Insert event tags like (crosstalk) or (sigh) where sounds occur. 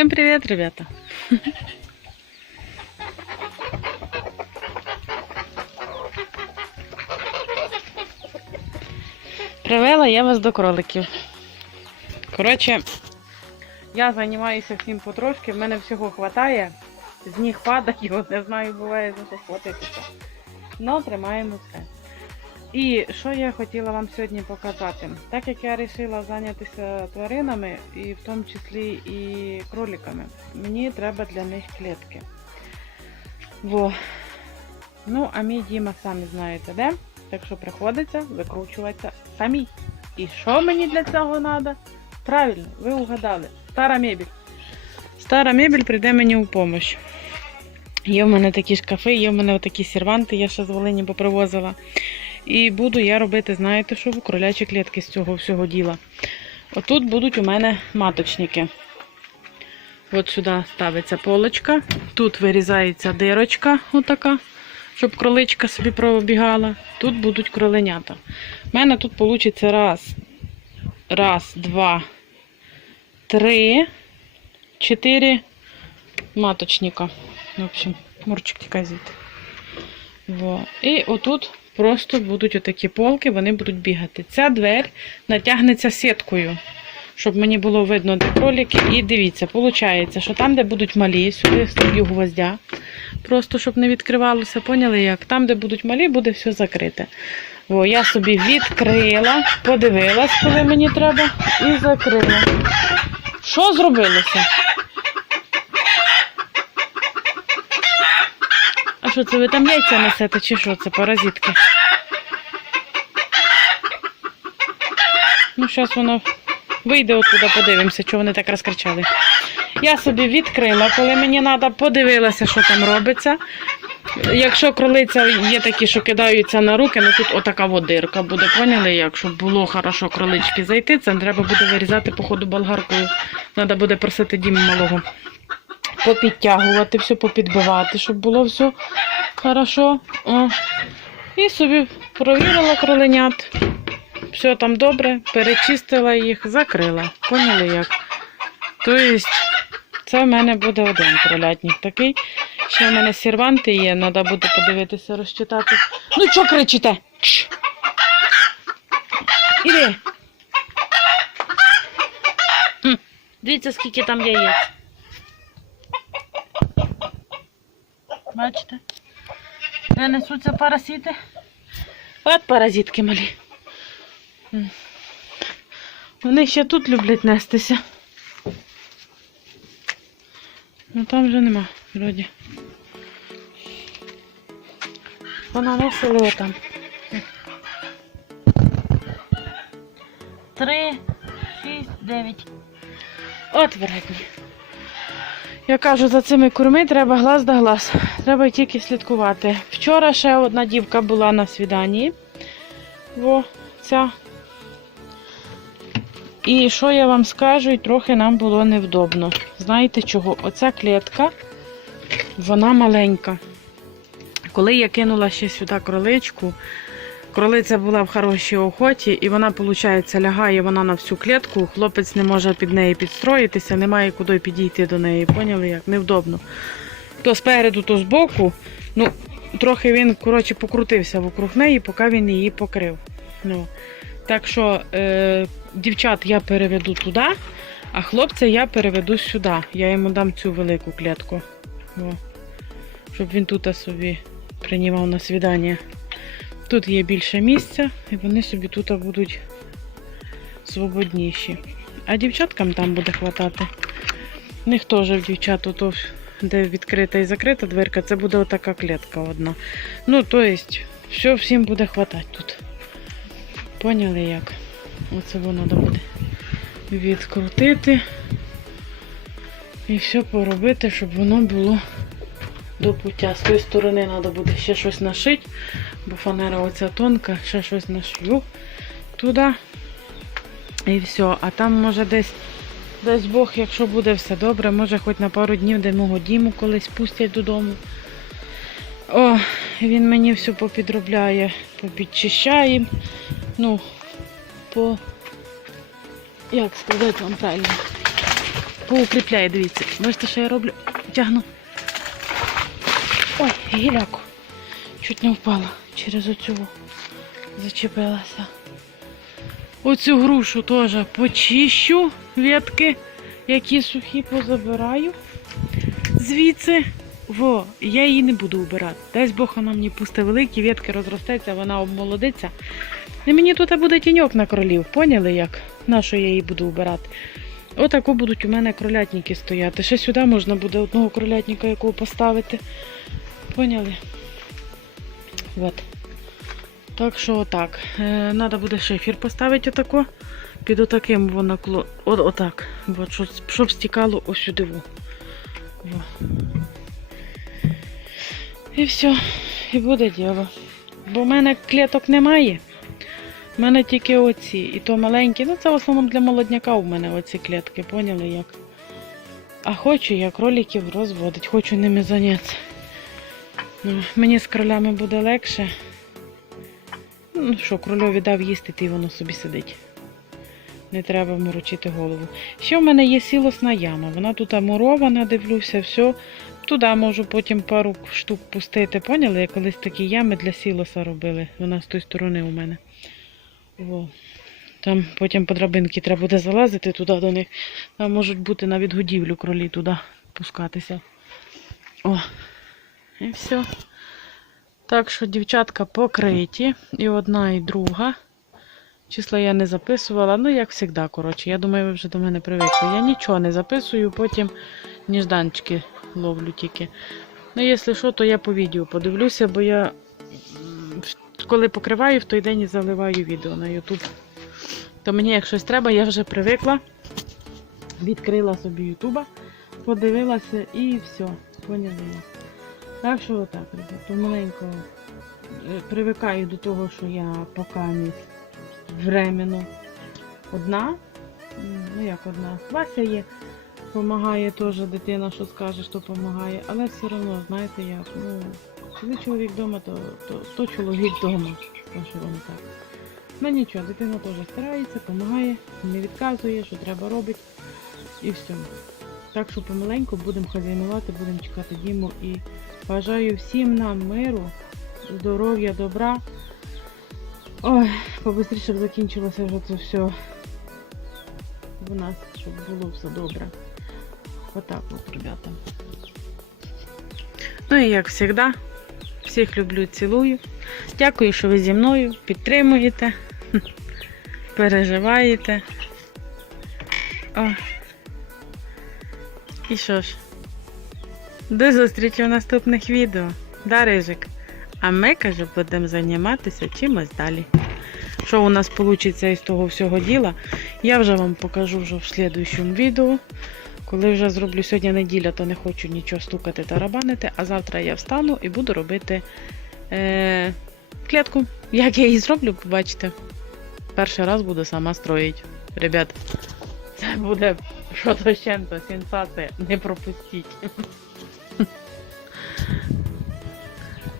Всем привет, ребята! Привела я вас до кроликів. Коротше, я займаюся всім потрошки, в мене всього хватає, з ніг падаю, (laughs) не знаю, буває за що схватитися. Ну, тримаємо все. І що я хотіла вам сьогодні показати? Так як я вирішила зайнятися тваринами, і в тому числі і кроликами, мені треба для них клітки. Во. Ну, а мій Діма самі знаєте де. Так що приходиться викручуватися самі. І що мені для цього треба? Правильно, ви угадали. Стара мебель. Стара мебель прийде мені у допомогу. Є в мене такі шкафи, є в мене такі серванти, я ще з Волині попривозила. І буду я робити, знаєте, що кролячі клітки з цього всього діла. Отут будуть у мене маточники. От сюди ставиться полочка. Тут вирізається дирочка, отака, щоб кроличка собі пробігала. Тут будуть кроленята. У мене тут вийде раз, раз, два, три, чотири маточника. В общем, мурчик тікай звідти. І отут просто будуть отакі полки, вони будуть бігати. Ця двері натягнеться сіткою, щоб мені було видно, де кролики. І дивіться, виходить, що там, де будуть малі, сюди вставлю гвоздя. Просто щоб не відкривалося, поняли як? Там, де будуть малі, буде все закрите. О, я собі відкрила, подивилась, коли мені треба, і закрила. Що зробилося? Що це ви там яйця несете, чи що це паразитки? Ну, зараз воно вийде оттуда, подивимося, чого вони так розкричали. Я собі відкрила, коли мені треба, подивилася, що там робиться. Якщо кролиця є такі, що кидаються на руки, ну тут отака водирка буде, поняли як? Щоб було хорошо кролички зайти, це треба буде вирізати, по ходу болгаркою. Треба буде просити Діму малого попідтягувати, все попідбивати, щоб було все хорошо. О. І собі провірила кроленят. Все там добре, перечистила їх, закрила. Поняли як? Тобто, це в мене буде один кролятник такий. Ще в мене серванти є, треба буде подивитися, розчитати. Ну, що кричите? Чш. Іди. Дивіться, скільки там яєць. Бачите? Де несуться паразити? От паразитки малі. Вони ще тут люблять нестися. Ну там вже нема, вроді. Вона носили отам. Три, шість, дев'ять. От вредні. Я кажу, за цими курми треба глаз да глаз. Треба тільки слідкувати. Вчора ще одна дівка була на свіданні. Во, ця. І що я вам скажу, і трохи нам було невдобно. Знаєте чого? Оця клітка, вона маленька. Коли я кинула ще сюди кроличку, кролиця була в хорошій охоті, і вона, виходить, лягає вона на всю клітку, хлопець не може під неї підстроїтися, немає куди підійти до неї. Поняли як? Невдобно. То спереду, то збоку. Ну, трохи він, коротше, покрутився вокруг неї, поки він її покрив. Ну, так що е, дівчат я переведу туди, а хлопця я переведу сюди. Я йому дам цю велику клітку. О, щоб він тут собі приймав на свідання. Тут є більше місця, і вони собі тут будуть свободніші. А дівчаткам там буде хватати. В них теж в дівчат, ото, де відкрита і закрита дверка, це буде отака клітка одна. Ну, то есть, все всім буде хватати тут. Поняли як? Оце воно треба буде відкрутити і все поробити, щоб воно було до пуття. З тої сторони треба буде ще щось нашити, бо фанера оця тонка, ще щось нашью туди. І все. А там може десь, десь Бог, якщо буде все добре, може хоч на пару днів, де мого діму колись пустять додому. О, він мені все попідробляє, попідчищає. Ну, по. Як сказати вам правильно? поукріпляє, дивіться. Бачите, що я роблю? Тягну. Ой, гіляку. Чуть не впала через оцю зачепилася. Оцю грушу теж почищу ветки, які сухі позабираю. Звідси. Во, я її не буду убирати. Дасть Бог вона мені пусте великі, ветки розростеться, вона обмолодиться. І мені тут буде тіньок на кролів. Поняли як? На що я її буду убирати? Отако будуть у мене кролятники стояти. Ще сюди можна буде одного кролятника якого поставити. Поняли? От. Так що отак. Надо буде шифір поставити отако. Під отаким воно кло. От, отак. От, щоб, щоб стікало ось сюди. І все. І буде діло. Бо в мене клеток немає. У мене тільки оці. І то маленькі. Ну це в основному для молодняка у мене оці клітки, поняли як? А хочу я кроликів розводити, хочу ними зайнятися. Мені з кролями буде легше. Ну що, крольові дав їсти, ти воно собі сидить. Не треба морочити голову. Ще в мене є сілосна яма. Вона тут амурована, дивлюся, все. Туди можу потім пару штук пустити. Поняли? Я Колись такі ями для сілоса робили. Вона з тої сторони у мене. Во. Там потім по драбинки треба буде залазити туди до них. Там можуть бути на відгодівлю кролі туди пускатися. О, і все. Так що дівчатка покриті. І одна, і друга. Числа я не записувала, ну як завжди, коротше. Я думаю, ви вже до мене привикли. Я нічого не записую, потім ніжданчики ловлю тільки. Ну, якщо що, то я по відео подивлюся, бо я коли покриваю, в той день і заливаю відео на YouTube. То мені, як щось треба, я вже привикла. Відкрила собі Ютуба, подивилася і все. Поняли. Так що отак, ребят, помаленько е, привикаю до того, що я поки не временно одна. Ну як одна? Вася є. Помагає теж дитина, що скаже, що допомагає. Але все одно, знаєте як, ну, коли чоловік вдома, то, то, то чоловік вдома. Що воно так. Ну нічого, дитина теж старається, допомагає, не відказує, що треба робити. І все. Так що помаленьку будемо хазяйнувати, будемо чекати Діму і бажаю всім нам миру, здоров'я, добра. Ой, побистріше б закінчилося вже це все у нас, щоб було все добре. Отак от, ребята. Ну і як завжди, всіх люблю, цілую. Дякую, що ви зі мною підтримуєте, (laughs) переживаєте. О. І що ж, до зустрічі в наступних відео. Да, Рижик? А ми, каже, будемо займатися чимось далі. Що у нас вийде із того всього діла, я вже вам покажу вже в слідуючому відео. Коли вже зроблю сьогодні неділя, то не хочу нічого стукати та рабанити, а завтра я встану і буду робити е, клітку. Як я її зроблю, побачите. Перший раз буду сама строїти. Ребят, це буде (laughs) що то сенсація. Не пропустіть.